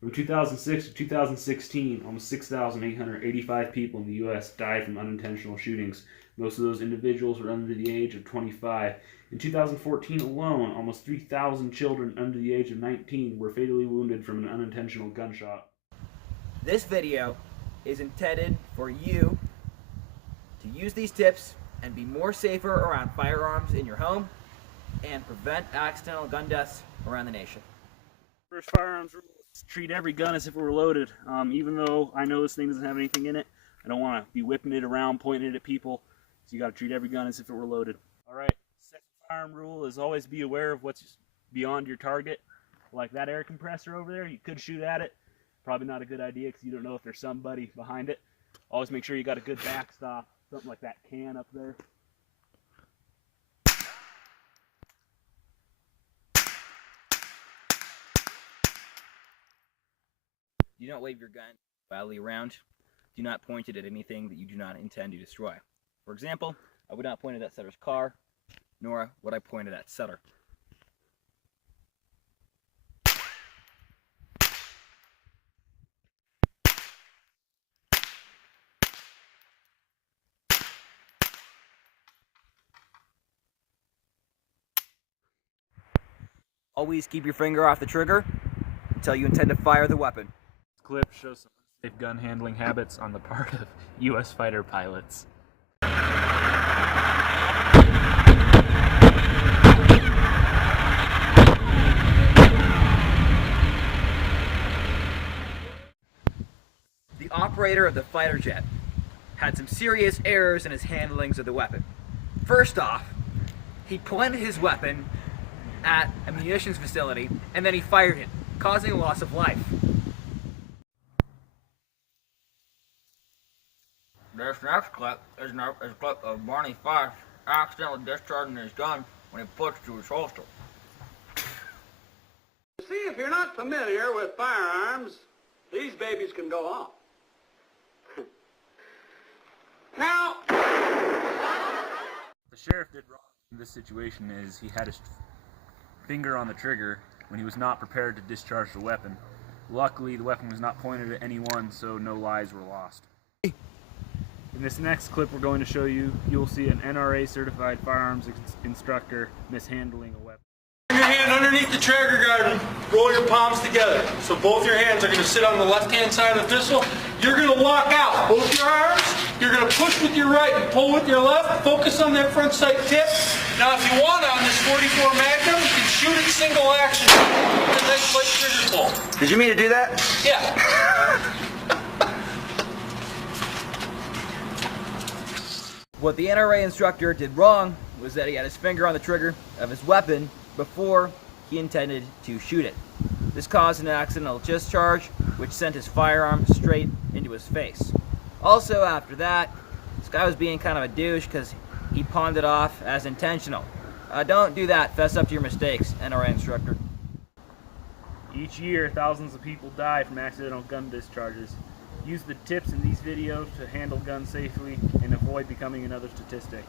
From 2006 to 2016, almost 6,885 people in the U.S. died from unintentional shootings. Most of those individuals were under the age of 25. In 2014 alone, almost 3,000 children under the age of 19 were fatally wounded from an unintentional gunshot. This video is intended for you to use these tips and be more safer around firearms in your home and prevent accidental gun deaths around the nation. First firearms rule is treat every gun as if it were loaded. Even though I know this thing doesn't have anything in it, I don't want to be whipping it around, pointing it at people. So you got to treat every gun as if it were loaded. All right. Second firearm rule is always be aware of what's beyond your target. Like that air compressor over there, you could shoot at it. Probably not a good idea because you don't know if there's somebody behind it. Always make sure you got a good backstop, something like that can up there. Do not wave your gun wildly around. Do not point it at anything that you do not intend to destroy. For example, I would not point it at Sutter's car, nor would I point it at Sutter. Always keep your finger off the trigger until you intend to fire the weapon. This clip shows some unsafe gun handling habits on the part of U.S. fighter pilots. The operator of the fighter jet had some serious errors in his handlings of the weapon. First off, he pointed his weapon at a munitions facility and then he fired it, causing a loss of life. This next clip is a clip of Barney Fife accidentally discharging his gun when he puts it to his holster. See, if you're not familiar with firearms, these babies can go off. Now, The sheriff did wrong in this situation is he had his finger on the trigger when he was not prepared to discharge the weapon. Luckily, the weapon was not pointed at anyone, so no lives were lost. In this next clip we're going to show you, you'll see an NRA certified firearms instructor mishandling a weapon. Your hand underneath the trigger guard and roll your palms together. So both your hands are going to sit on the left-hand side of the pistol. You're going to lock out both your arms. You're going to push with your right and pull with your left. Focus on that front sight tip. Now if you want on this 44 Magnum, you can shoot it single action. It's a nice light trigger pull. Did you mean to do that? Yeah. What the NRA instructor did wrong was that he had his finger on the trigger of his weapon before he intended to shoot it. This caused an accidental discharge, which sent his firearm straight into his face. Also, after that, this guy was being kind of a douche because he pawned it off as intentional. Don't do that. Fess up to your mistakes, NRA instructor. Each year, thousands of people die from accidental gun discharges. Use the tips in these videos to handle guns safely and avoid becoming another statistic.